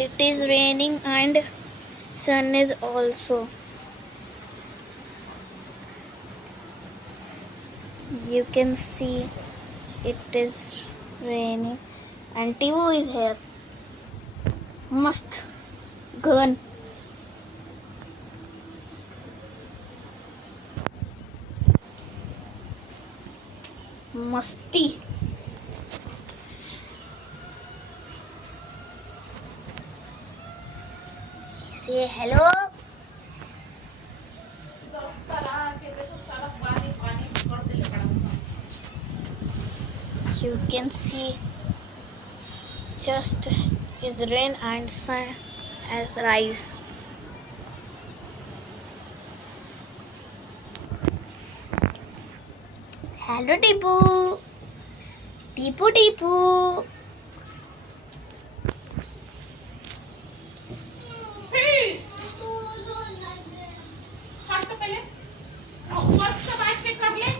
It is raining and sun is also. You can see it is raining and Tipu is here. Must gun. Masti. Say hello. You can see just is rain and sun as rise. Hello Tipu. Tipu. हाथ तो पहले